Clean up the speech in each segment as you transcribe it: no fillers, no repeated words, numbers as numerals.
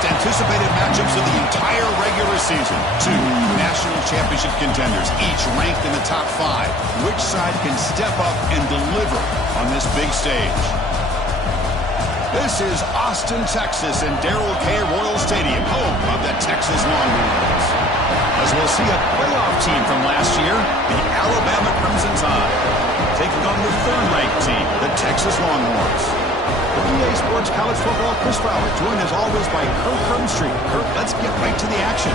most anticipated matchups of the entire regular season. Two national championship contenders, each ranked in the top 5. Which side can step up and deliver on this big stage? This is Austin, Texas, and Darrell K. Royal Stadium, home of the Texas Longhorns. As we'll see a playoff team from last year, the Alabama Crimson Tide, taking on the third-ranked team, the Texas Longhorns. For EA Sports College Football, Chris Fowler, joined as always by Kirk Herbstreit. Kirk, let's get right to the action.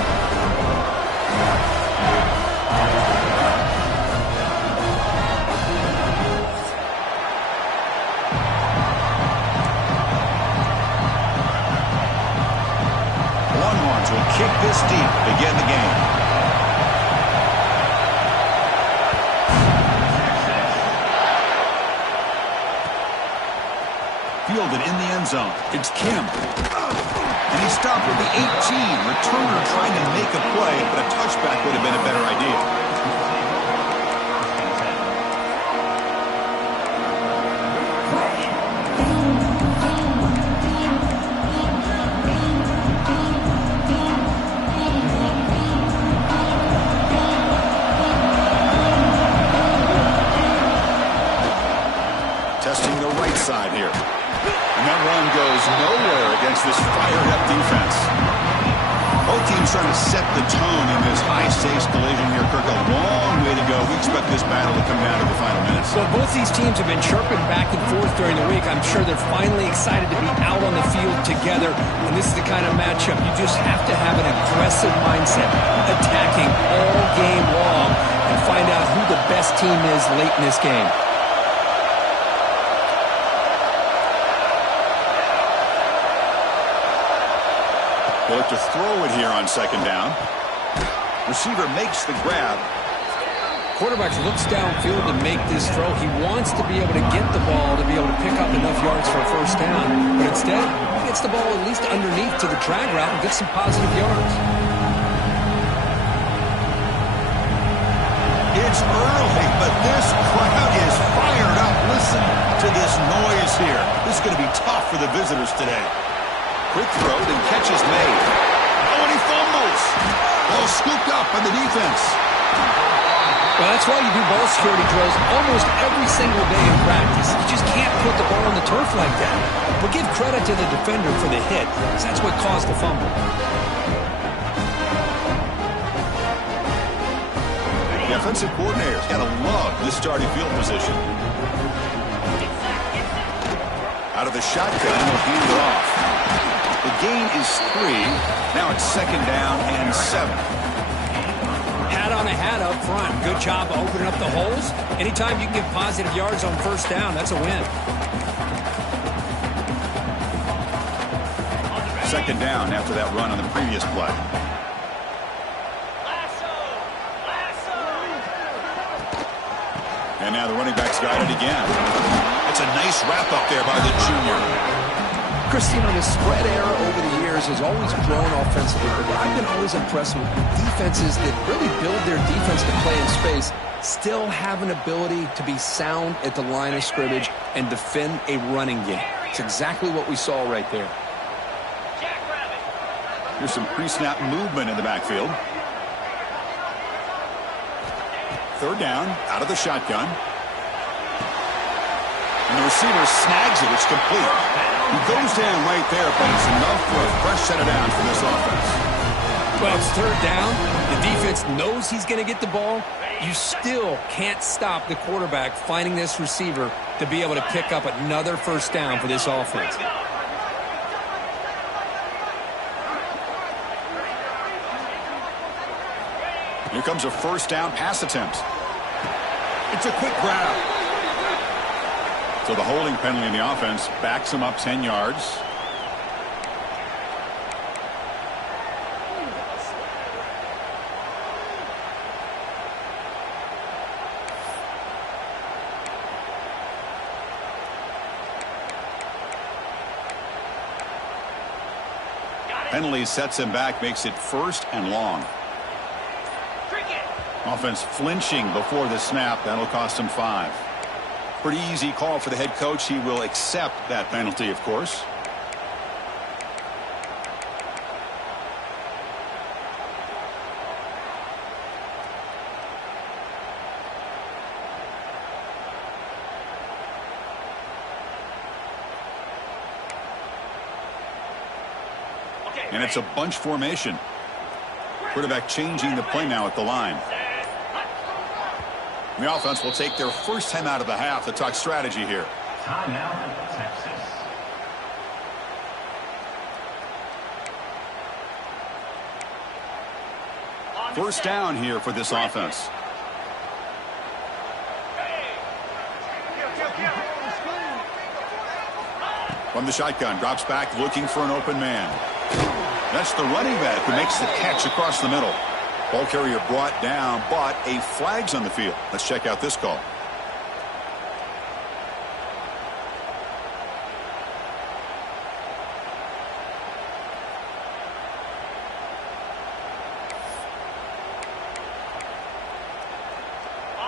Longhorns will kick this deep to begin the game. Fielded in the end zone. It's Kim. And he stopped with the 18. Returner trying to make a play, but a touchback would have been a better idea. Testing the right side here. And that run goes nowhere against this fired-up defense. Both teams trying to set the tone in this high-stakes collision here. Kirk, a long way to go. We expect this battle to come down to the final minutes. Well, both these teams have been chirping back and forth during the week. I'm sure they're finally excited to be out on the field together. And this is the kind of matchup you just have to have an aggressive mindset, attacking all game long, and find out who the best team is late in this game. They look to throw it here on second down. Receiver makes the grab. Quarterback looks downfield to make this throw. He wants to be able to get the ball to be able to pick up enough yards for a first down. But instead, he gets the ball at least underneath to the drag route and gets some positive yards. It's early, but this crowd is fired up. Listen to this noise here. This is going to be tough for the visitors today. Quick throw, then catch is made. Oh, and he fumbles. Ball scooped up by the defense. Well, that's why you do ball security drills almost every single day in practice. You just can't put the ball on the turf like that. But give credit to the defender for the hit, because that's what caused the fumble. The offensive coordinator's got to love this starting field position. Out of the shotgun, he'll hand it off. The gain is 3. Now it's second down and 7. Hat on a hat up front. Good job opening up the holes. Anytime you can get positive yards on first down, that's a win. Second down after that run on the previous play. And now the running back's got it again. It's a nice wrap up there by the junior. Christine, the spread era over the years has always grown offensively, but I've been always impressed with defenses that really build their defense to play in space, still have an ability to be sound at the line of scrimmage and defend a running game. It's exactly what we saw right there. Here's some pre-snap movement in the backfield. Third down, out of the shotgun. And the receiver snags it. It's complete. He goes down right there, but it's enough for a fresh set of downs for this offense. Well, it's third down. The defense knows he's going to get the ball. You still can't stop the quarterback finding this receiver to be able to pick up another first down for this offense. Here comes a first down pass attempt. It's a quick grab. So the holding penalty in the offense backs him up 10 yards. Penalty sets him back, makes it first and long. Offense flinching before the snap. That'll cost him 5. Pretty easy call for the head coach. He will accept that penalty, of course. And it's a bunch formation. Quarterback changing the play now at the line. The offense will take their first time out of the half to talk strategy here. Timeout, Texas. First down here for this offense. From the shotgun, drops back looking for an open man. That's the running back who makes the catch across the middle. Ball carrier brought down, but a flag's on the field. Let's check out this call.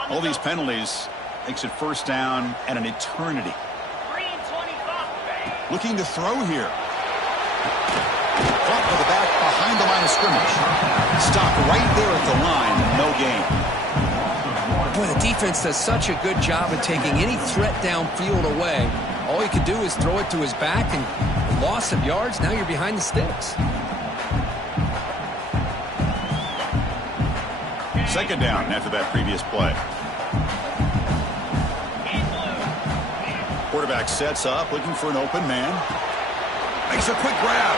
All these penalties makes it first down and an eternity. Looking to throw here. Caught with the back behind the line of scrimmage. Stop right there at the line. No gain. Boy, the defense does such a good job of taking any threat downfield away. All you can do is throw it to his back, and loss of yards, now you're behind the sticks. Second down after that previous play. Quarterback sets up, looking for an open man. Makes a quick grab.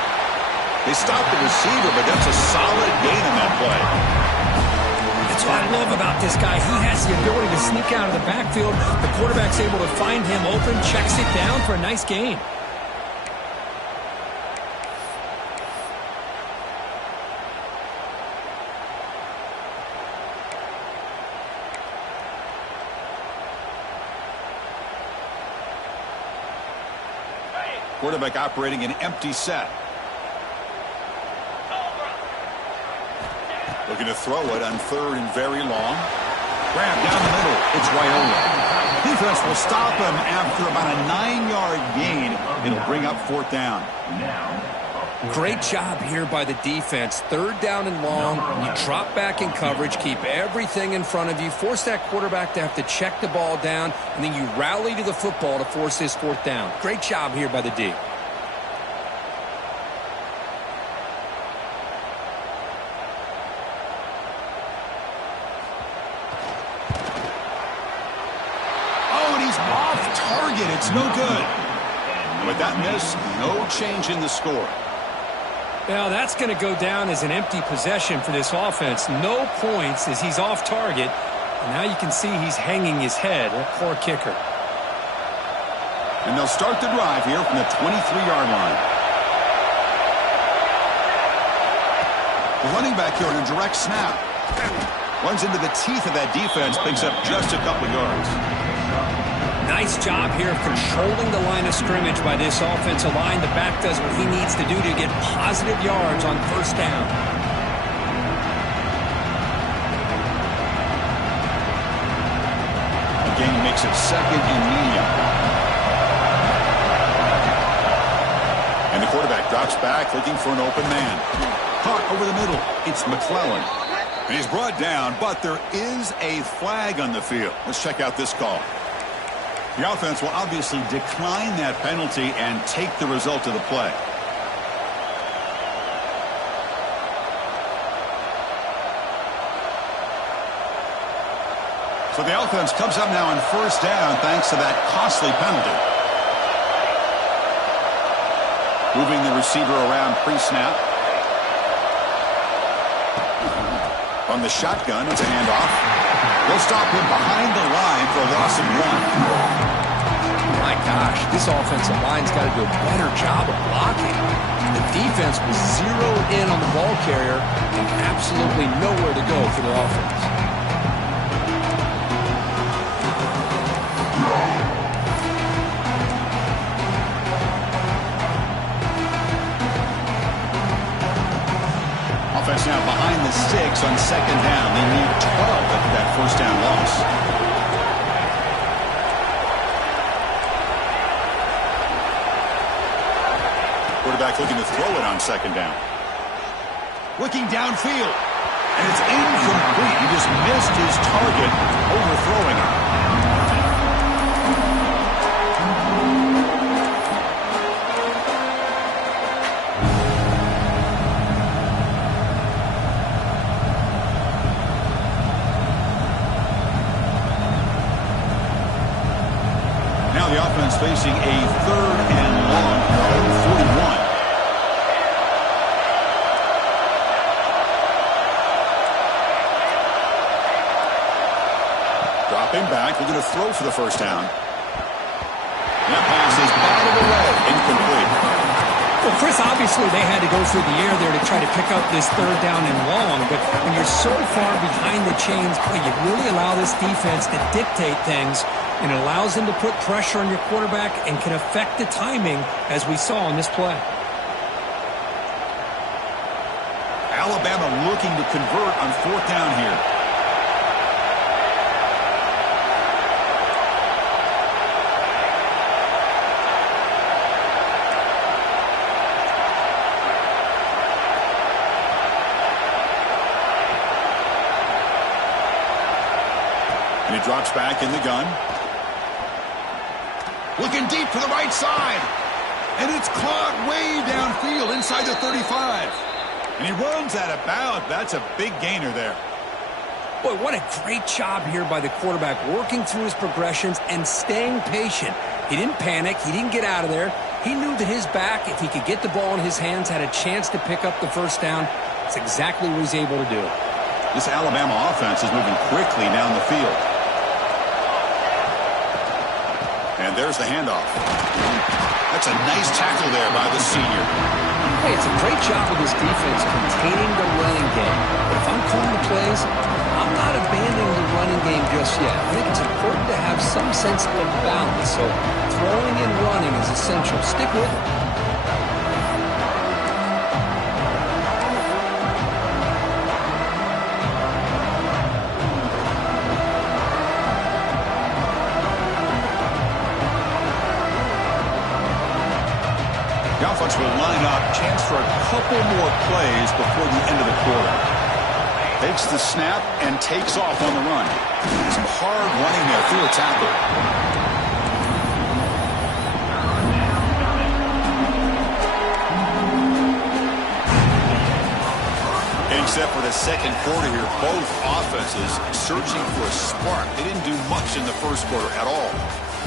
They stop the receiver, but that's a solid gain in that play. That's what I love about this guy. He has the ability to sneak out of the backfield. The quarterback's able to find him open, checks it down for a nice gain. Quarterback operating an empty set. Looking to throw it on third and very long. Grab down the middle. It's Raiola. Defense will stop him after about a 9-yard gain. It'll bring up fourth down. Great job here by the defense. Third down and long. You drop back in coverage, keep everything in front of you, force that quarterback to have to check the ball down, and then you rally to the football to force this fourth down. Great job here by the D. Oh, and he's off target. It's no good. With that miss, no change in the score. Now that's going to go down as an empty possession for this offense. No points as he's off target. And now you can see he's hanging his head. That poor kicker. And they'll start the drive here from the 23-yard line. The running back here on a direct snap. Runs into the teeth of that defense, picks up just a couple of yards. Nice job here of controlling the line of scrimmage by this offensive line. The back does what he needs to do to get positive yards on first down. The gain makes it second and medium. And the quarterback drops back, looking for an open man. Caught over the middle. It's McClellan. And he's brought down, but there is a flag on the field. Let's check out this call. The offense will obviously decline that penalty and take the result of the play. So the offense comes up now on first down thanks to that costly penalty. Moving the receiver around pre-snap. On the shotgun, it's a handoff. They'll stop him behind the line for a loss of 1. My gosh, this offensive line's got to do a better job of blocking. The defense was zeroed in on the ball carrier and absolutely nowhere to go for their offense. Offense now behind the 6 on second down. They need 12 after that first down loss. Quarterback looking to throw it on second down. Looking downfield. And it's incomplete. He just missed his target, overthrowing it. Now the offense facing a 3rd and long from their own 41. Dropping back, looking to throw for the first down. That pass is batted away, incomplete. Well, Chris, obviously they had to go through the air there to try to pick up this 3rd down and long, but when you're so far behind the chains, boy, you really allow this defense to dictate things, and it allows them to put pressure on your quarterback and can affect the timing, as we saw on this play. Alabama looking to convert on 4th down here. And he drops back in the gun. Looking deep for the right side. And it's caught way downfield inside the 35. And he runs out of bounds. That's a big gainer there. Boy, what a great job here by the quarterback, working through his progressions and staying patient. He didn't panic. He didn't get out of there. He knew that his back, if he could get the ball in his hands, had a chance to pick up the first down. That's exactly what he's able to do. This Alabama offense is moving quickly down the field. And there's the handoff. That's a nice tackle there by the senior. Hey, it's a great job of this defense containing the running game. But if I'm calling the plays, I'm not abandoning the running game just yet. I think it's important to have some sense of balance. So throwing and running is essential. Stick with it. The offense will line up, chance for a couple more plays before the end of the quarter. Takes the snap and takes off on the run. Some hard running there through a tackle. Except for the second quarter here, both offenses searching for a spark. They didn't do much in the first quarter at all.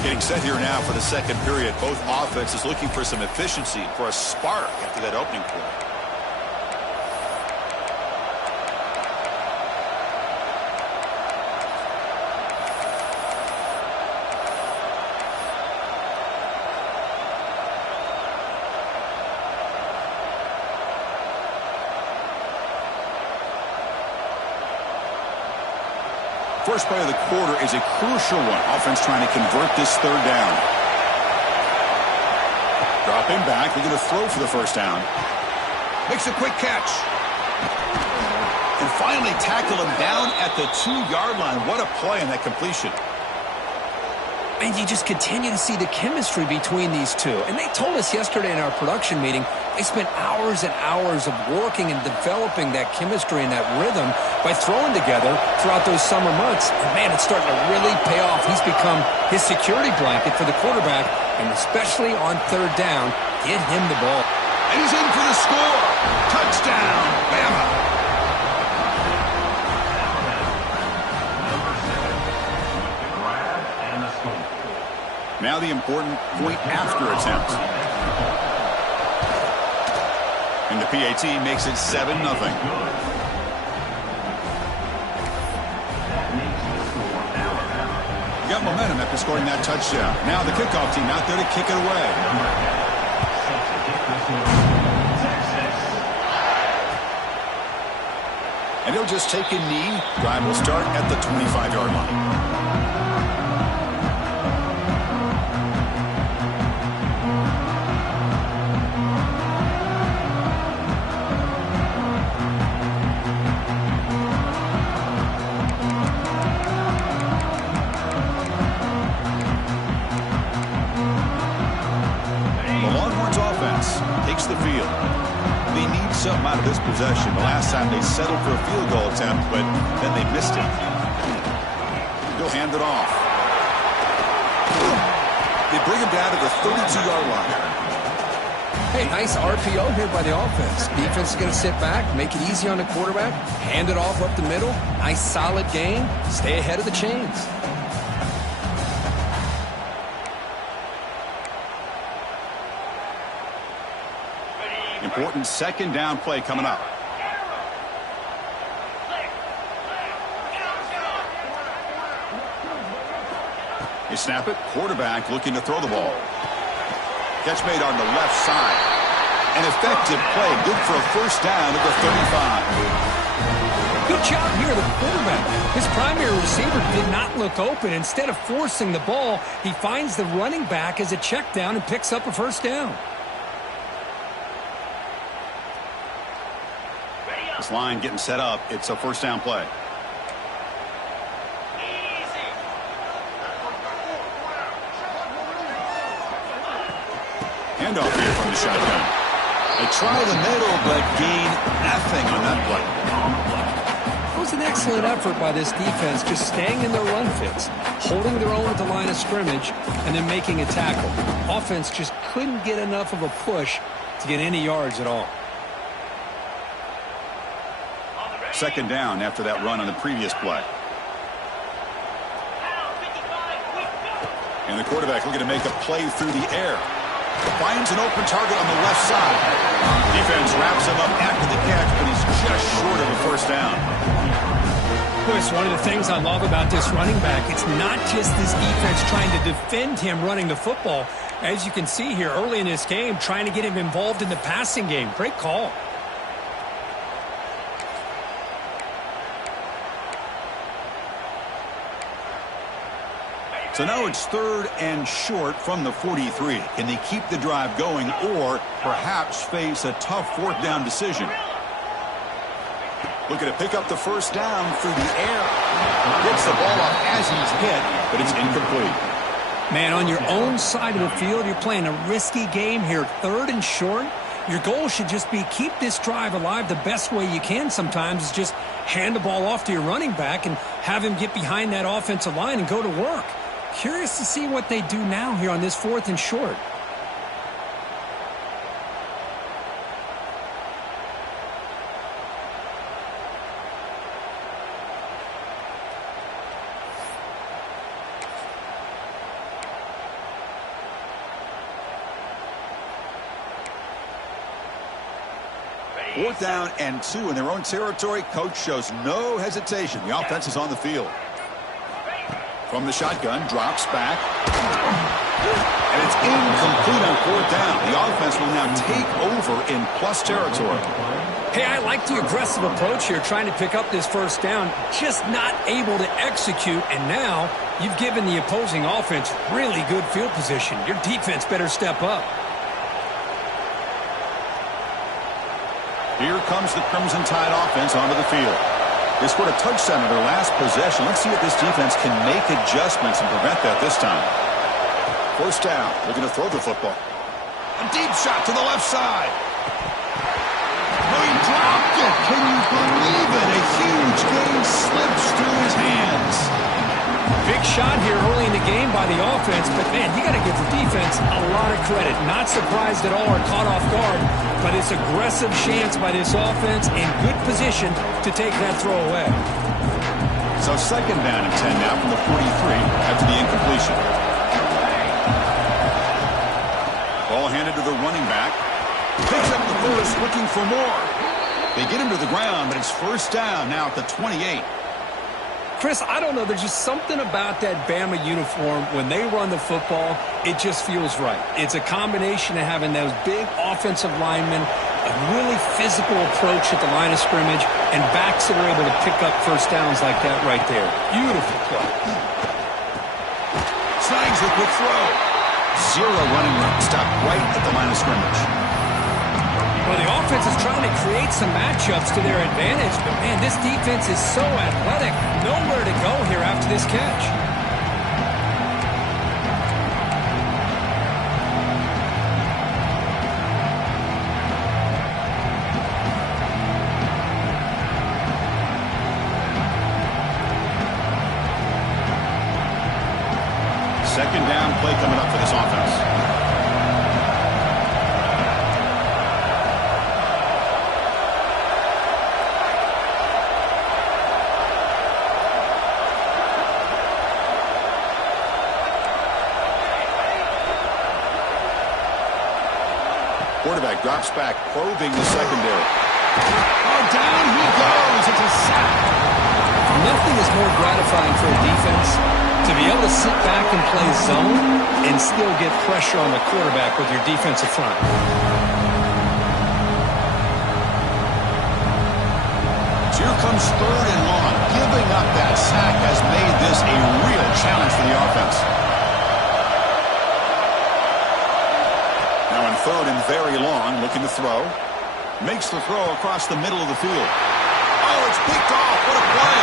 Getting set here now for the second period. Both offenses looking for some efficiency, for a spark after that opening quarter. First play of the quarter is a crucial one. Offense trying to convert this 3rd down. Dropping back, looking to throw for the first down. Makes a quick catch. And finally tackle him down at the 2-yard line. What a play on that completion. And you just continue to see the chemistry between these two. And they told us yesterday in our production meeting, they spent hours and hours of working and developing that chemistry and that rhythm by throwing together throughout those summer months. And, man, it's starting to really pay off. He's become his security blanket for the quarterback, and especially on 3rd down, get him the ball. And he's in for the score. Touchdown, Bama. Now the important point after attempt. And the PAT makes it 7-0. Got momentum after scoring that touchdown. Now the kickoff team out there to kick it away. And he'll just take a knee. Drive will start at the 25-yard line. The field. They need something out of this possession. The last time they settled for a field goal attempt, but then they missed it. They'll hand it off. They bring him down to the 32-yard line. Hey, nice RPO here by the offense. Defense is going to sit back, make it easy on the quarterback, hand it off up the middle. Nice solid gain. Stay ahead of the chains. important second down play coming up. They snap it. Quarterback looking to throw the ball. Catch made on the left side. An effective play. Good for a first down at the 35. Good job here, the quarterback. His primary receiver did not look open. Instead of forcing the ball, he finds the running back as a check down and picks up a first down. This line getting set up. It's a first down play. Handoff here from the shotgun. They try the middle, but gain nothing on that play. It was an excellent effort by this defense, just staying in their run fits, holding their own at the line of scrimmage, and then making a tackle. Offense just couldn't get enough of a push to get any yards at all. Second down after that run on the previous play. And the quarterback looking to make a play through the air. Finds an open target on the left side. Defense wraps him up after the catch, but he's just short of a first down. Chris, one of the things I love about this running back, it's not just this defense trying to defend him running the football. As you can see here early in this game, trying to get him involved in the passing game. Great call. So now it's 3rd and short from the 43. Can they keep the drive going or perhaps face a tough 4th down decision? Looking to pick up the first down through the air. Gets the ball off as he's hit, but it's incomplete. Man, on your own side of the field, you're playing a risky game here. 3rd and short. Your goal should just be keep this drive alive the best way you can sometimes is just hand the ball off to your running back and have him get behind that offensive line and go to work. Curious to see what they do now here on this 4th and short. Fourth down and 2 in their own territory. Coach shows no hesitation. The offense is on the field. From the shotgun, drops back. And it's incomplete on 4th down. The offense will now take over in plus territory. Hey, I like the aggressive approach here, trying to pick up this first down, just not able to execute. And now you've given the opposing offense really good field position. Your defense better step up. Here comes the Crimson Tide offense onto the field. They scored a touchdown in their last possession. Let's see if this defense can make adjustments and prevent that this time. First down, looking to throw the football. A deep shot to the left side. No, he dropped it. Can you believe it? A huge gain slips through his hands. Big shot here early in the game by the offense, but man, you got to give the defense a lot of credit. Not surprised at all or caught off guard, but it's aggressive chance by this offense in good position to take that throw away. So second down and 10 now from the 43 after the incompletion. Ball handed to the running back. Picks up the first, looking for more. They get him to the ground, but it's first down now at the 28. Chris, I don't know. There's just something about that Bama uniform. When they run the football, it just feels right. It's a combination of having those big offensive linemen, a really physical approach at the line of scrimmage, and backs that are able to pick up first downs like that right there. Beautiful play. Snags the quick throw. Zero running room. Stop right at the line of scrimmage. Well, the offense is trying to create some matchups to their advantage, but man, this defense is so athletic. Nowhere to go here after this catch. Second down play coming up for this offense. quarterback drops back, probing the secondary. Oh, down he goes. It's a sack. Nothing is more gratifying for a defense to be able to sit back and play zone and still get pressure on the quarterback with your defensive front. So here comes 3rd and long. Giving up that sack has made this a real challenge for the offense. Now on 3rd and very long, looking to throw. Makes the throw across the middle of the field. Oh, it's picked off. What a play.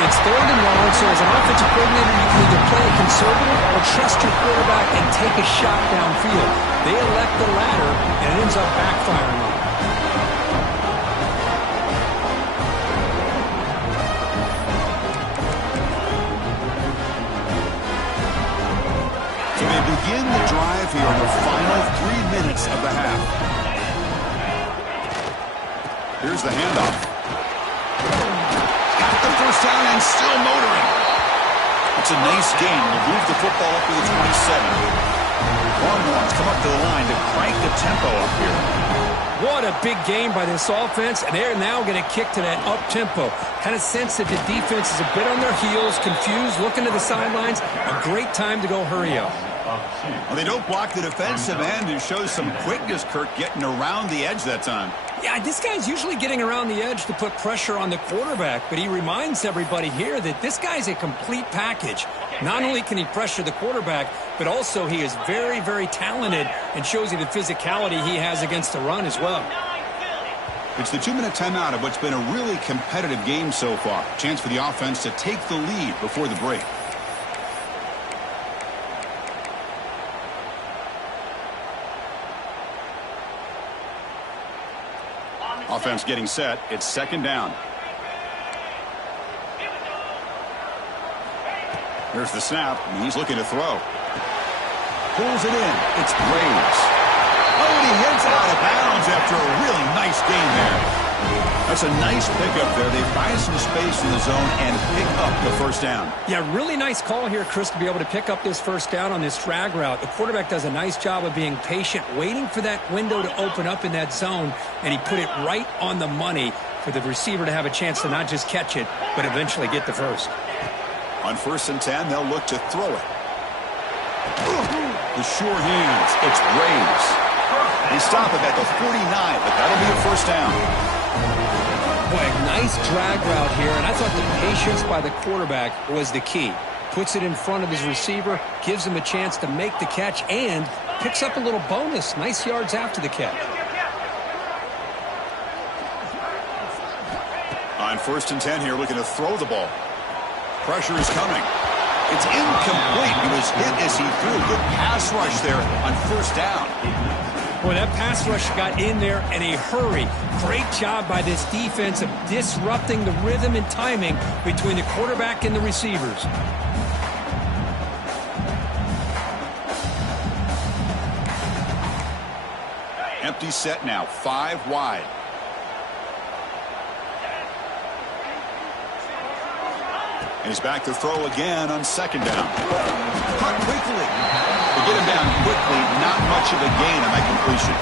It's 3rd and long, so as an offensive coordinator, you can either play it conservative or trust your quarterback and take a shot downfield. They elect the latter, and it ends up backfiring on them. So they begin the drive here in the final 3 minutes of the half. Here's the handoff. Got the first down and still motoring. It's a nice gain. We'll move the football up to the 27. Longhorns come up to the line to crank the tempo up here. What a big game by this offense, and they're now going to kick to that up-tempo. Kind of sense that the defense is a bit on their heels, confused, looking to the sidelines. A great time to go hurry up. Well, they don't block the defensive end and shows some quickness, Kirk, getting around the edge that time. Yeah, this guy's usually getting around the edge to put pressure on the quarterback, but he reminds everybody here that this guy's a complete package. Not only can he pressure the quarterback, but also he is very, very talented and shows you the physicality he has against the run as well. It's the 2-minute timeout of what's been a really competitive game so far. Chance for the offense to take the lead before the break. Offense getting set. It's 2nd down. Here's the snap. And he's looking to throw. Pulls it in. It's Graves. Oh, and he heads out of bounds after a really nice game there. That's a nice pickup there. They find some space in the zone and pick up the first down. Yeah, really nice call here, Chris, to be able to pick up this first down on this drag route. The quarterback does a nice job of being patient, waiting for that window to open up in that zone, and he put it right on the money for the receiver to have a chance to not just catch it, but eventually get the first. On 1st and 10, they'll look to throw it. The sure hands. It's Graves. They stop it at the 49, but that'll be a first down. Boy, a nice drag route here, and I thought the patience by the quarterback was the key. Puts it in front of his receiver, gives him a chance to make the catch, and picks up a little bonus. Nice yards after the catch. On 1st and 10 here, looking to throw the ball. Pressure is coming. It's incomplete. He was hit as he threw. Good pass rush there on 1st down. Boy, that pass rush got in there in a hurry. Great job by this defense of disrupting the rhythm and timing between the quarterback and the receivers. Empty set now, 5 wide. And he's back to throw again on 2nd down. Cut quickly. They get him down quickly. Not much of a gain on that completion.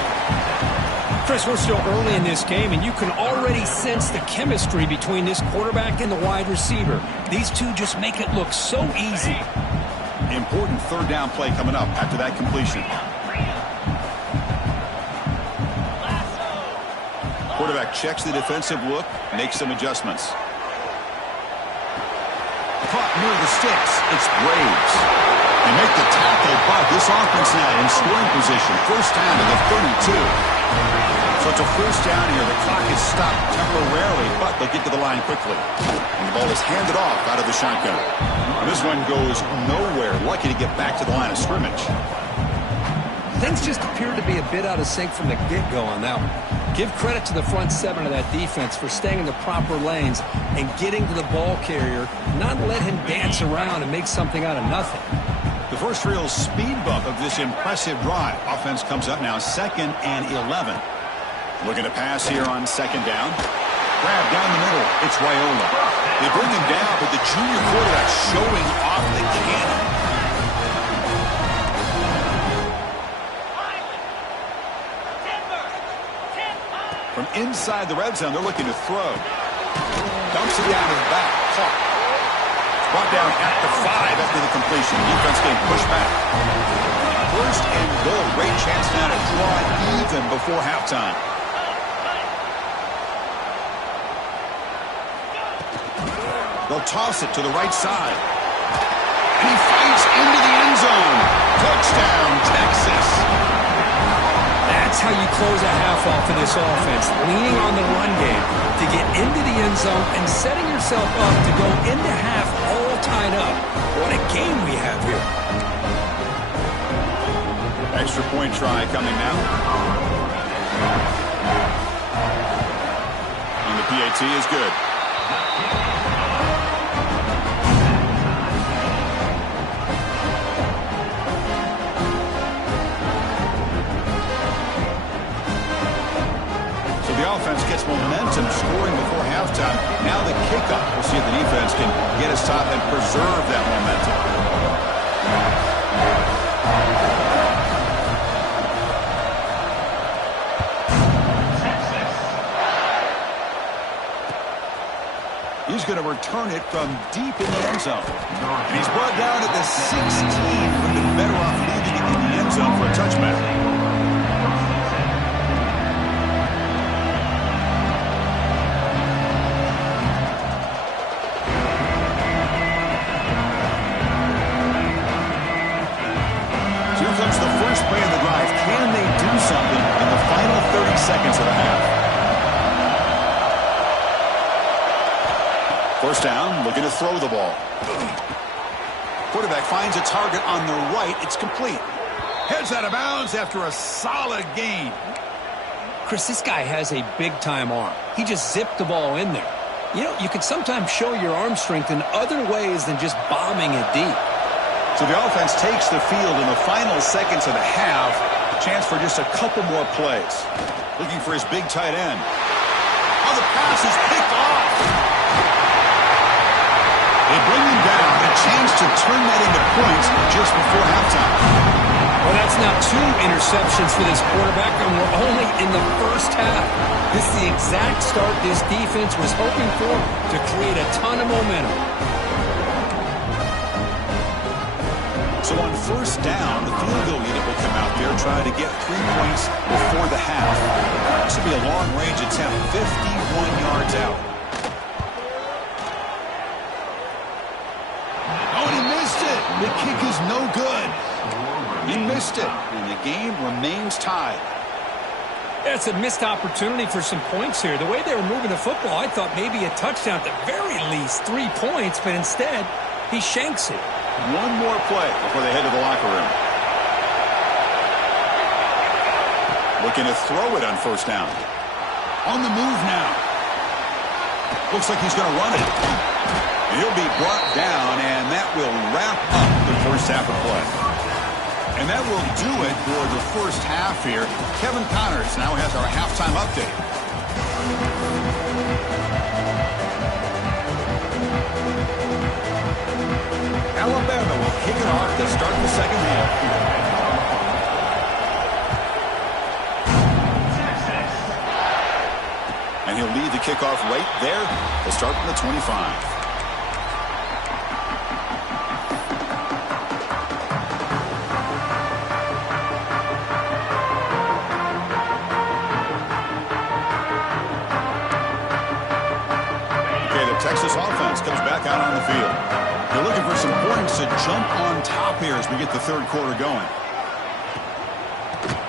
Chris, we're still early in this game, and you can already sense the chemistry between this quarterback and the wide receiver. These two just make it look so easy. Important 3rd down play coming up after that completion. Quarterback checks the defensive look, makes some adjustments. Caught near the sticks. It's Graves. They make the tackle, but this offense now in scoring position. 1st down to the 32. So it's a 1st down here. The clock is stopped temporarily, but they'll get to the line quickly. And the ball is handed off out of the shotgun. And this one goes nowhere. Lucky to get back to the line of scrimmage. Things just appeared to be a bit out of sync from the get-go on that one. Give credit to the front 7 of that defense for staying in the proper lanes and getting to the ball carrier, not let him dance around and make something out of nothing. The first real speed bump of this impressive drive. Offense comes up now 2nd and 11. Looking to pass here on 2nd down. Grab down the middle. It's Raiola. They bring him down, but the junior quarterback showing off the cannon. inside the red zone. They're looking to throw. Dumps it down to the back. Caught. Brought down at the 5 after the completion. Defense getting pushed back. First and goal. Great chance now to draw it even before halftime. They'll toss it to the right side. And he fights into the end zone. Touchdown, Texas. That's how you close a half off of this offense, leaning on the run game to get into the end zone and setting yourself up to go into half all tied up. What a game we have here. Extra point try coming now. And the PAT is good. The offense gets momentum scoring before halftime. Now the kickoff. We'll see if the defense can get us top and preserve that momentum. He's going to return it from deep in the end zone. And he's brought down at the 16. Would have been better off leaving it in the end zone for a touchback. Can they do something in the final 30 seconds of the half? First down, looking to throw the ball. Quarterback finds a target on the right. It's complete. Heads out of bounds after a solid gain. Chris, this guy has a big-time arm. He just zipped the ball in there. You know, you can sometimes show your arm strength in other ways than just bombing it deep. So the offense takes the field in the final seconds of the half. Chance for just a couple more plays. Looking for his big tight end. Oh, the pass is picked off. They bring him down. A chance to turn that into points just before halftime. Well, that's now 2 interceptions for this quarterback, and we're only in the first half. This is the exact start this defense was hoping for to create a ton of momentum. So on first down, the field goal unit will come out there trying to get 3 points before the half. This will be a long-range attempt, 51 yards out. Oh, and he missed it. The kick is no good. He missed it, and the game remains tied. That's a missed opportunity for some points here. The way they were moving the football, I thought maybe a touchdown, at the very least 3 points, but instead, he shanks it. One more play before they head to the locker room. Looking to throw it on first down. On the move now. Looks like he's going to run it. He'll be brought down, and that will wrap up the first half of play. And that will do it for the first half here. Kevin Connors now has our halftime update. Alabama will kick it off to start the second half. And he'll lead the kickoff right there to start from the 25. Texas offense comes back out on the field. They're looking for some points to jump on top here as we get the third quarter going.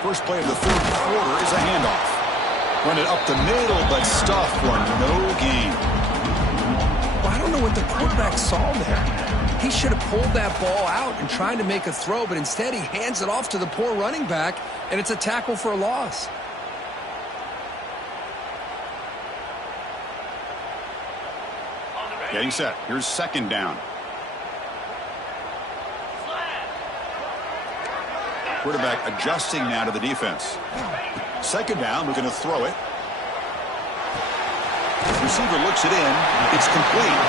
First play of the third quarter is a handoff. Run it up the middle, but stuffed for no gain. Well, I don't know what the quarterback saw there. He should have pulled that ball out and tried to make a throw, but instead he hands it off to the poor running back, and it's a tackle for a loss. Getting set. Here's second down. Quarterback adjusting now to the defense. Second down, looking to throw it. Receiver looks it in. It's complete.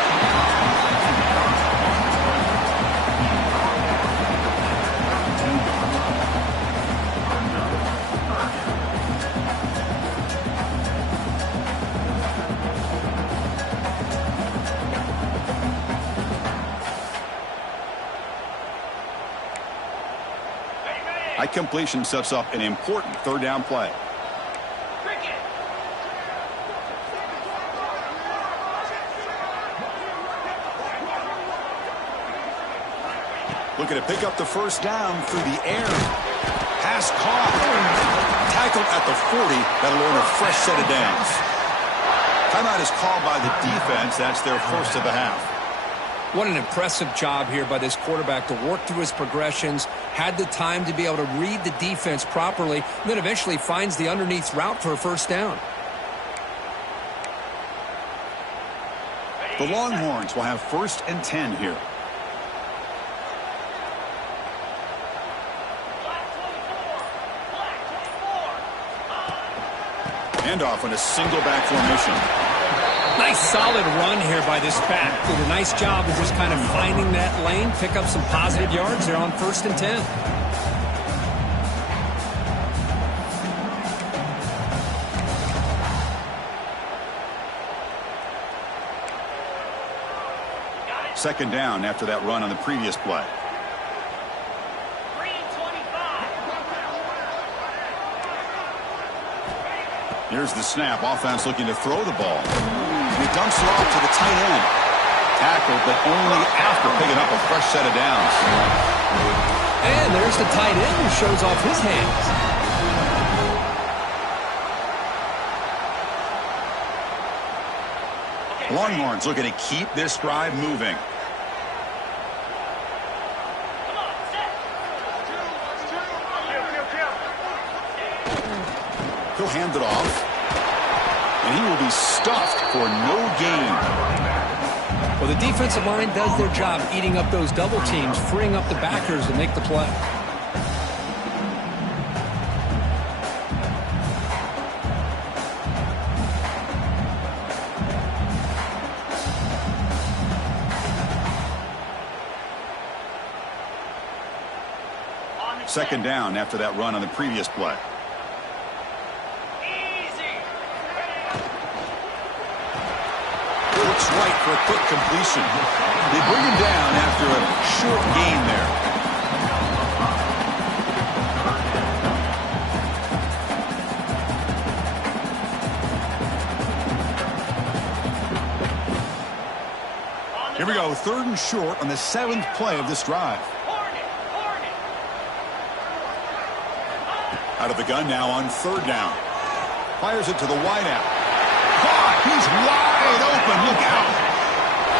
That completion sets up an important third down play. Looking to pick up the first down through the air. Pass caught. Tackled at the 40. That'll earn a fresh set of downs. Timeout is called by the defense. That's their first of the half. What an impressive job here by this quarterback to work through his progressions, had the time to be able to read the defense properly, and then eventually finds the underneath route for a first down. The Longhorns will have 1st and 10 here. Handoff in a single back formation. Nice solid run here by this back. Did a nice job of just kind of finding that lane, pick up some positive yards there on 1st and 10. Second down after that run on the previous play. Here's the snap. Offense looking to throw the ball. He dumps it off to the tight end. Tackled, but only after picking up a fresh set of downs. And there's the tight end who shows off his hands. Longhorns looking to keep this drive moving. He'll hand it off. And he will be stuffed for no gain. Well, the defensive line does their job eating up those double teams, freeing up the backers to make the play. Second down after that run on the previous play. Looks right for a quick completion. They bring him down after a short gain there. Here we go, 3rd and short on the 7th play of this drive. Out of the gun now on 3rd down. Fires it to the wideout. Caught! He's wide open. Look out.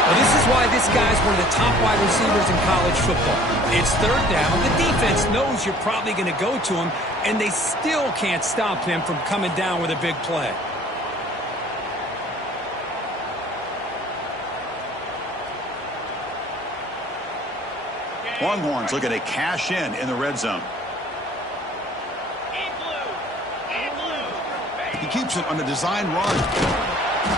Well, this is why this guy's one of the top wide receivers in college football. It's 3rd down. The defense knows you're probably going to go to him, and they still can't stop him from coming down with a big play. Longhorns looking to cash in the red zone. He keeps it on a design run.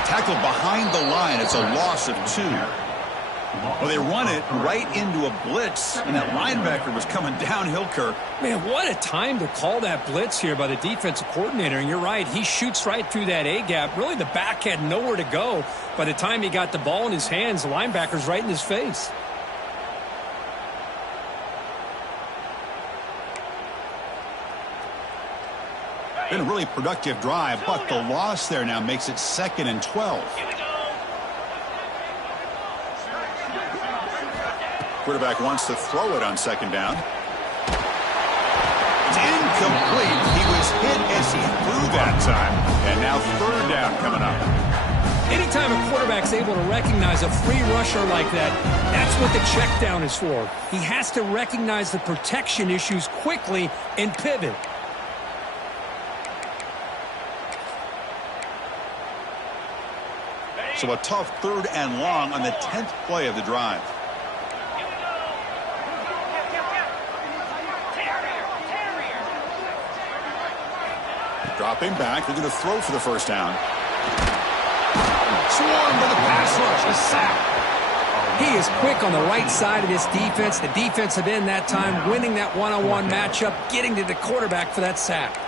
Tackled behind the line. It's a loss of 2. Well, they run it right into a blitz, and that linebacker was coming downhill, Kirk. Man, what a time to call that blitz here by the defensive coordinator. And you're right, he shoots right through that A-gap. Really, the back had nowhere to go. By the time he got the ball in his hands, the linebacker's right in his face. Been a really productive drive, but the loss there now makes it 2nd and 12. Quarterback wants to throw it on 2nd down. It's incomplete. He was hit as he threw that time. And now 3rd down coming up. Anytime a quarterback's able to recognize a free rusher like that, that's what the check down is for. He has to recognize the protection issues quickly and pivot. So a tough 3rd and long on the 10th play of the drive. Dropping back, they're going to throw for the first down. Swarmed by the pass rush, a sack. He is quick on the right side of this defense. The defensive end that time winning that one-on-one matchup, getting to the quarterback for that sack.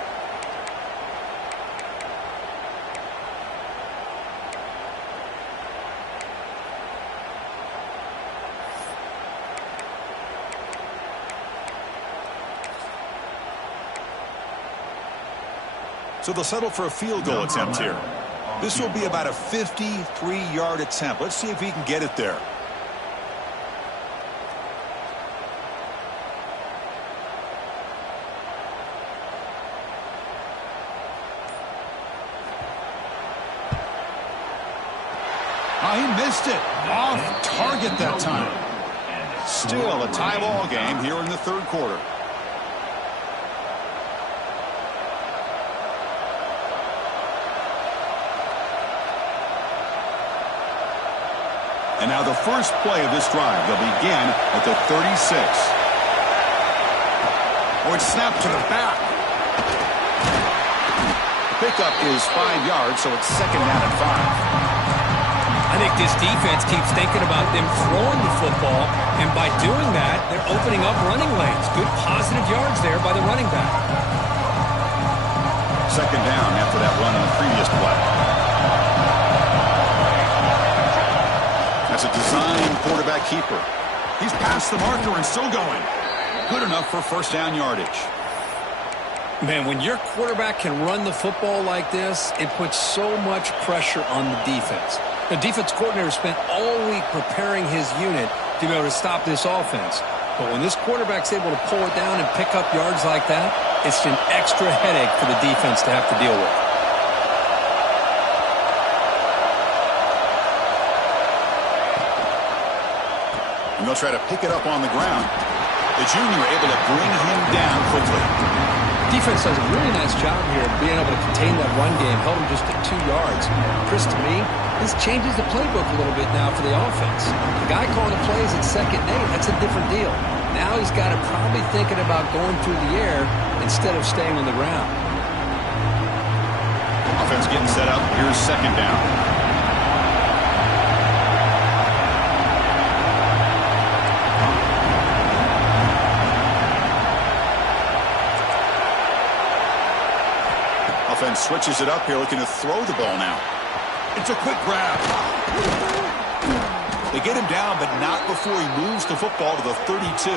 So they'll settle for a field goal attempt here. This will be about a 53-yard attempt. Let's see if he can get it there. Oh, he missed it. Off target that time. Still a tie ball game here in the third quarter. And now the first play of this drive. They'll begin at the 36. Oh, it's snapped to the back. Pickup is 5 yards, so it's second down and 5. I think this defense keeps thinking about them throwing the football, and by doing that, they're opening up running lanes. Good positive yards there by the running back. Second down after that run on the previous play. That's a design quarterback keeper. He's past the marker and still going. Good enough for first down yardage. Man, when your quarterback can run the football like this, it puts so much pressure on the defense. The defense coordinator spent all week preparing his unit to be able to stop this offense. But when this quarterback's able to pull it down and pick up yards like that, it's an extra headache for the defense to have to deal with. And they'll try to pick it up on the ground. The junior able to bring him down quickly. Defense does a really nice job here of being able to contain that run game, held him just at 2 yards. Chris, to me, this changes the playbook a little bit now for the offense. The guy calling the plays at 2nd and 8, that's a different deal. Now he's got to probably thinking about going through the air instead of staying on the ground. Offense getting set up. Here's second down. Offense switches it up here, looking to throw the ball now. It's a quick grab. They get him down, but not before he moves the football to the 32.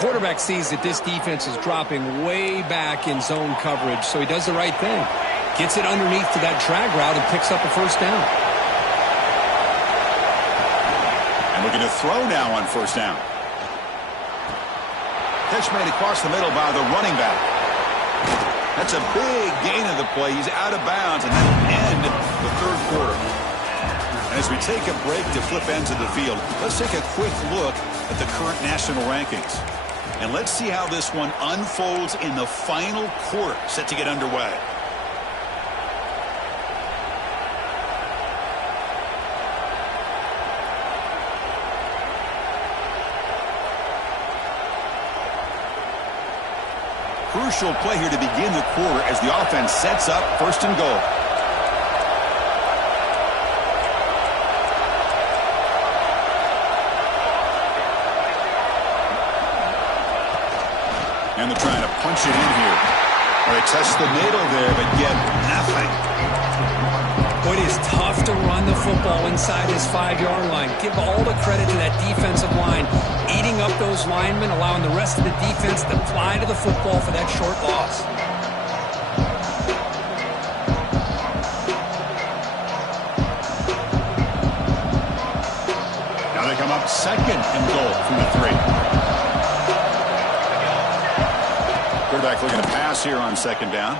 Quarterback sees that this defense is dropping way back in zone coverage, so he does the right thing. Gets it underneath to that drag route and picks up a first down. And looking to throw now on first down. Catch made across the middle by the running back. That's a big gain of the play. He's out of bounds, and that'll end the third quarter. As we take a break to flip ends of the field, let's take a quick look at the current national rankings. And let's see how this one unfolds in the final quarter, set to get underway. Crucial play here to begin the quarter as the offense sets up first and goal. And they're trying to punch it in here. Well, they touched the middle there, but get nothing. Boy, it is tough to run the football inside his 5-yard line. Give all the credit to that defensive line, eating up those linemen, allowing the rest of the defense to fly to the football for that short loss. Now they come up second and goal from the 3. Quarterback looking to pass here on second down.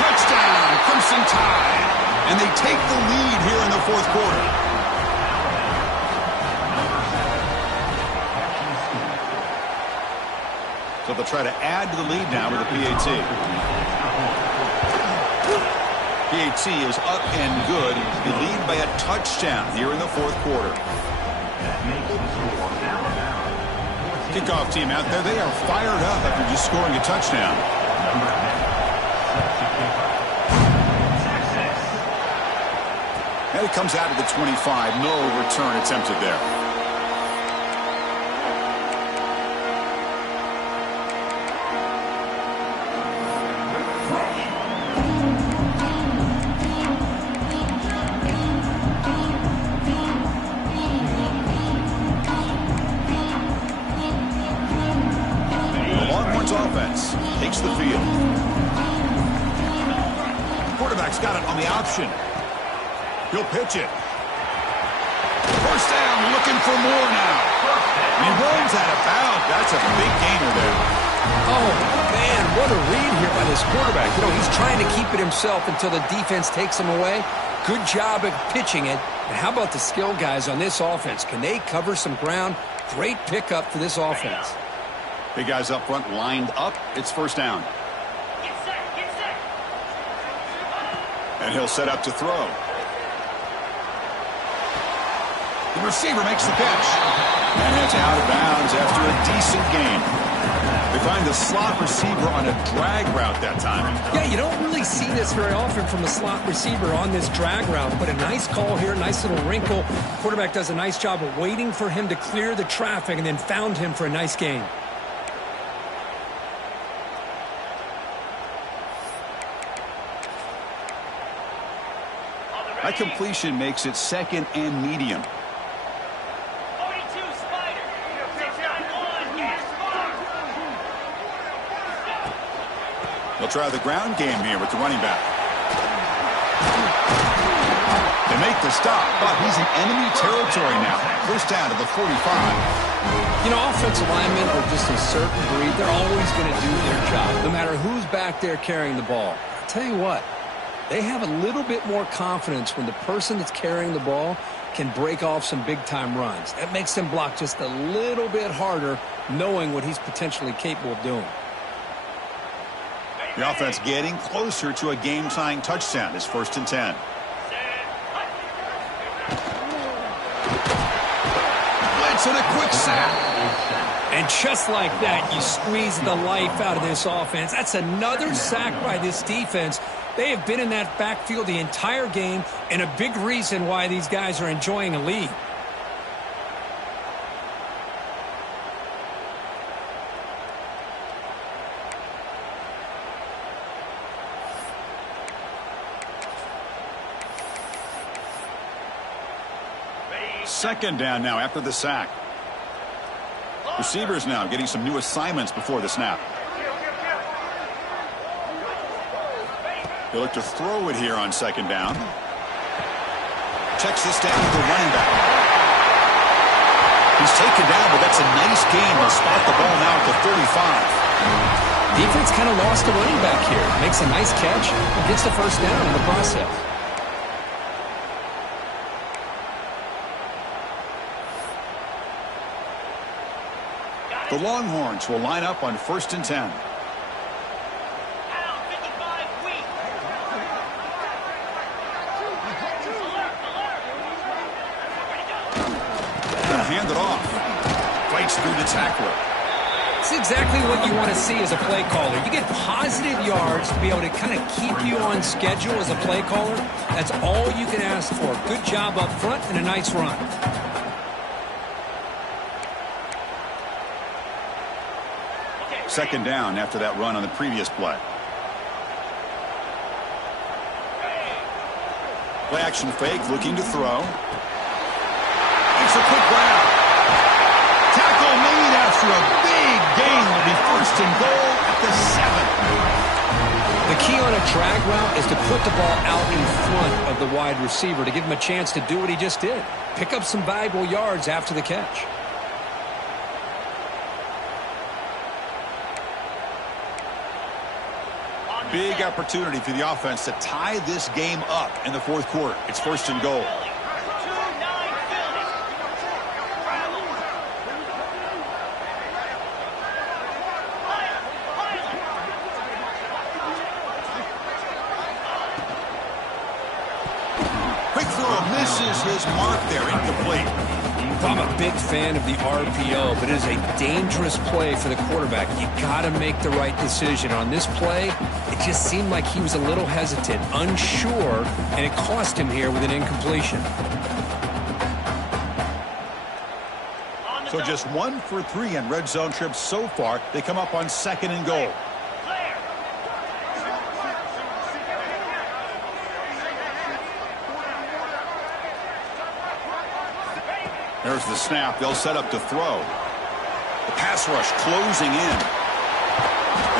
Touchdown, Crimson Tide. And they take the lead here in the fourth quarter. So they'll try to add to the lead now with a PAT. PAT is up and good. They lead by a touchdown here in the fourth quarter. Kickoff team out there. They are fired up after just scoring a touchdown. And it comes out of the 25. No return attempted there. across the field. Quarterback's got it on the option. He'll pitch it. First down, looking for more now. And he runs out of bounds. That's a big gainer there. Oh, man, what a read here by this quarterback. You know, he's trying to keep it himself until the defense takes him away. Good job at pitching it. And how about the skill guys on this offense? Can they cover some ground? Great pickup for this offense. Big guys up front lined up. It's first down. Get set, get set. And he'll set up to throw. The receiver makes the catch. And it's out of bounds after a decent gain. They find the slot receiver on a drag route that time. Yeah, you don't really see this very often from a slot receiver on this drag route, but a nice call here, nice little wrinkle. Quarterback does a nice job of waiting for him to clear the traffic and then found him for a nice gain. That completion makes it second and medium. 42 Spider. 691. Gas bar. They'll try the ground game here with the running back. They make the stop, but he's in enemy territory now. First down to the 45. You know, offensive linemen are just a certain breed. They're always going to do their job, no matter who's back there carrying the ball. I'll tell you what, they have a little bit more confidence when the person that's carrying the ball can break off some big-time runs. That makes them block just a little bit harder, knowing what he's potentially capable of doing. The offense getting closer to a game-tying touchdown. It's first and 10. Blitz and a quick sack. And just like that, you squeeze the life out of this offense. That's another sack by this defense. They have been in that backfield the entire game, and a big reason why these guys are enjoying a lead. Second down now after the sack. Receivers now getting some new assignments before the snap. They look to throw it here on second down. Checks this down to the running back. He's taken down, but that's a nice gain. They'll spot the ball now at the 35. Defense kind of lost the running back here. Makes a nice catch and gets the first down in the process. The Longhorns will line up on first and 10. Gonna hand it off. Fights through the tackler. It's exactly what you want to see as a play caller. You get positive yards to be able to kind of keep you on schedule as a play caller. That's all you can ask for. Good job up front and a nice run. Second down after that run on the previous play. Play action fake, looking to throw. It's a quick route. Tackle made after a big gain. Will be first and goal at the 7. The key on a drag route is to put the ball out in front of the wide receiver to give him a chance to do what he just did. Pick up some valuable yards after the catch. Big opportunity for the offense to tie this game up in the fourth quarter. It's first and goal. Quick throw misses his mark there, incomplete. I'm a big fan of the RPO, but it is a dangerous play for the quarterback. You got to make the right decision. On this play, it just seemed like he was a little hesitant, unsure, and it cost him here with an incompletion. So just 1 for 3 on red zone trips so far. They come up on second and goal. There's the snap. They'll set up to throw. The pass rush closing in.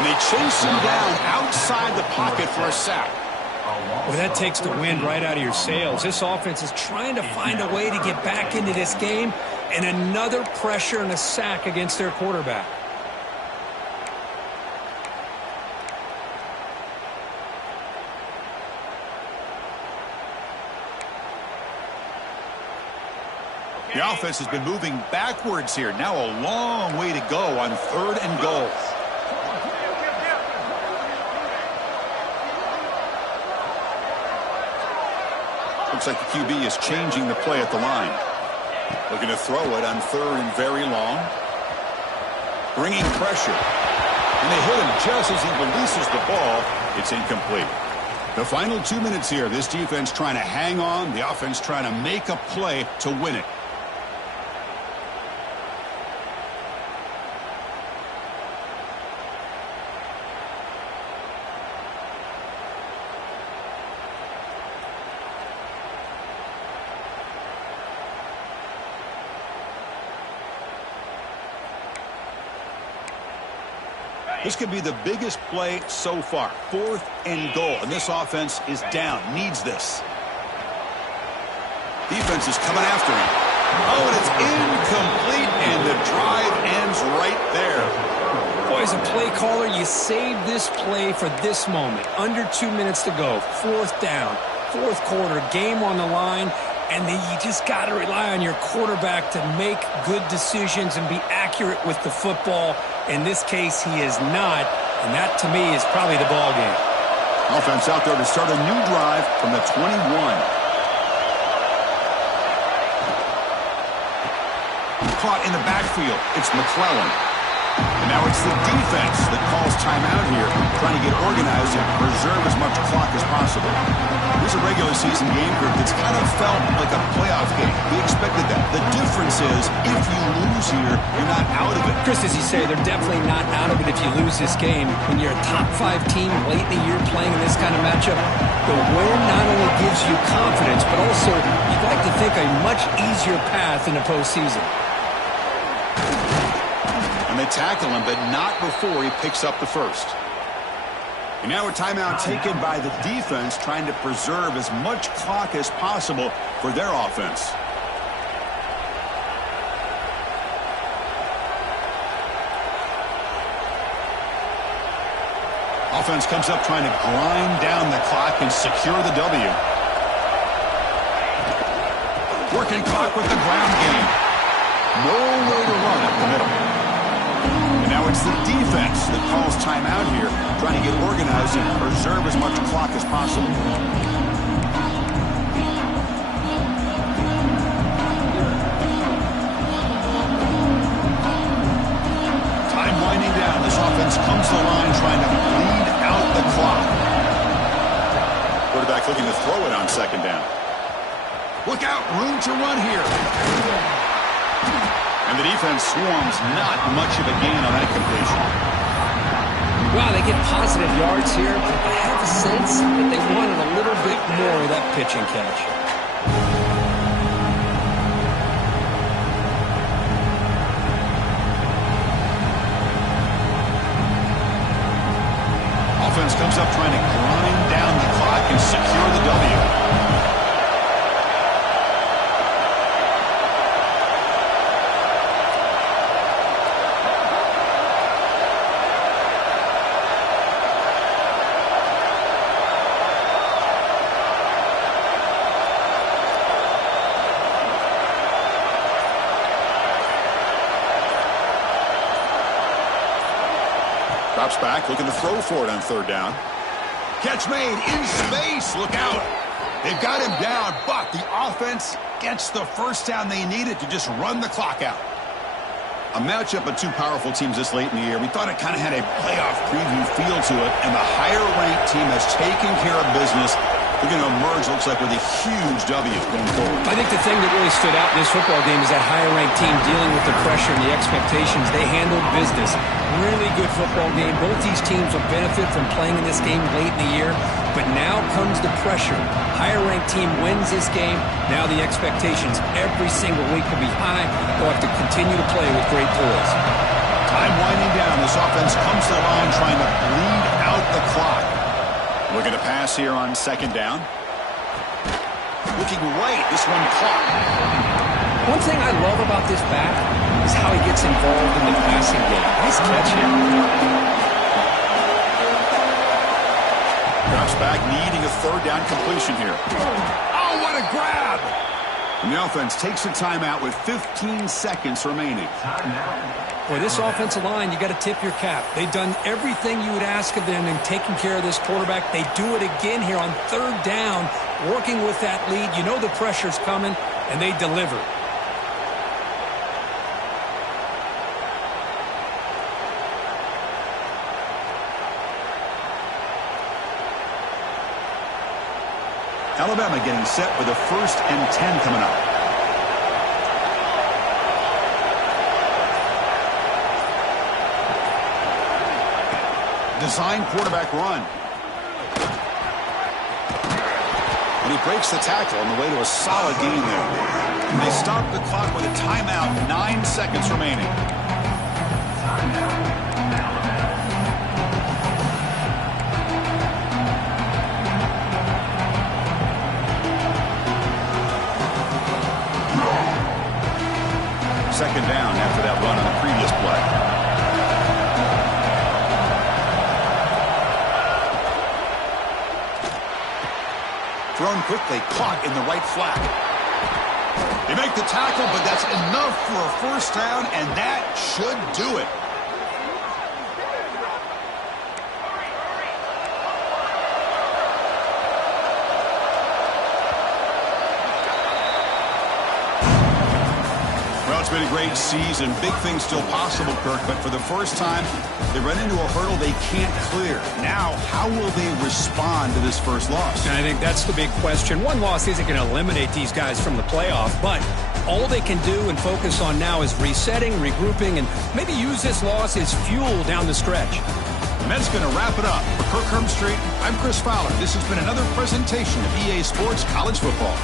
And they chase him down outside the pocket for a sack. Well, that takes the wind right out of your sails. This offense is trying to find a way to get back into this game, and another pressure and a sack against their quarterback. The offense has been moving backwards here. Now a long way to go on 3rd and goal. Looks like the QB is changing the play at the line. Looking to throw it on 3rd and very long. Bringing pressure. And they hit him just as he releases the ball. It's incomplete. The final 2 minutes here. This defense trying to hang on. The offense trying to make a play to win it. This could be the biggest play so far. 4th and goal. And this offense is down. Needs this. Defense is coming after him. Oh, and it's incomplete. And the drive ends right there. Boy, as a play caller, you save this play for this moment. Under 2 minutes to go. 4th down. 4th quarter. Game on the line. And then you just got to rely on your quarterback to make good decisions and be accurate with the football. In this case, he is not. And that, to me, is probably the ball game. Offense out there to start a new drive from the 21. Caught in the backfield. It's McClellan. And now it's the defense that calls timeout here, trying to get organized and preserve as much clock as possible. This is a regular season game group that's kind of felt like a playoff game. We expected that. The difference is, if you lose here, you're not out of it. Chris, as you say, they're definitely not out of it if you lose this game. When you're a top-5 team late in the year playing in this kind of matchup, the win not only gives you confidence, but also, you'd like to think, a much easier path in the postseason. And they tackle him, but not before he picks up the first. And now a timeout taken by the defense, trying to preserve as much clock as possible for their offense. Offense comes up trying to grind down the clock and secure the W. Working clock with the ground game. No way to run up the middle. Now it's the defense that calls timeout here, trying to get organized and preserve as much clock as possible. Time winding down. This offense comes to the line trying to bleed out the clock. Quarterback looking to throw it on 2nd down. Look out, room to run here. And the defense swarms, not much of a gain on that completion. Wow, they get positive yards here, but I have a sense that they wanted a little bit more of that pitch and catch. Offense comes up trying to grind down the clock and secure the W. Drops back, looking to throw for it on 3rd down. Catch made in space. Look out. They've got him down, but the offense gets the first down they needed to just run the clock out. A matchup of 2 powerful teams this late in the year. We thought it kind of had a playoff preview feel to it, and the higher-ranked team has taken care of business. They're going to emerge, looks like, with a huge W going forward. I think the thing that really stood out in this football game is that higher-ranked team dealing with the pressure and the expectations. They handled business. Really good football game. Both these teams will benefit from playing in this game late in the year, but now comes the pressure. Higher-ranked team wins this game. Now the expectations every single week will be high. They'll have to continue to play with great poise. Time winding down. This offense comes to the line trying to bleed out the clock. Looking to pass here on second down. Looking right. This one caught. One thing I love about this back is how he gets involved in the passing game. Nice catch here. Drops back, needing a third down completion here. Oh, what a grab! And the offense takes a timeout with 15 seconds remaining. For this offensive line, you got to tip your cap. They've done everything you would ask of them in taking care of this quarterback. They do it again here on third down, working with that lead. You know the pressure's coming, and they deliver. Alabama getting set with a 1st and 10 coming up. Design quarterback run. And he breaks the tackle on the way to a solid gain there. And they stop the clock with a timeout, 9 seconds remaining. Second down after that run on the previous play. Thrown quickly, caught in the right flat. They make the tackle, but that's enough for a first down, and that should do it. Well, it's been a great season. Big things still possible, Kirk, but for the first time, they run into a hurdle they can't clear. Now, how will they respond to this first loss? And I think that's the big question. One loss isn't going to eliminate these guys from the playoff, but all they can do and focus on now is resetting, regrouping, and maybe use this loss as fuel down the stretch. And that's going to wrap it up. For Kirk Herbstreit, I'm Chris Fowler. This has been another presentation of EA Sports College Football.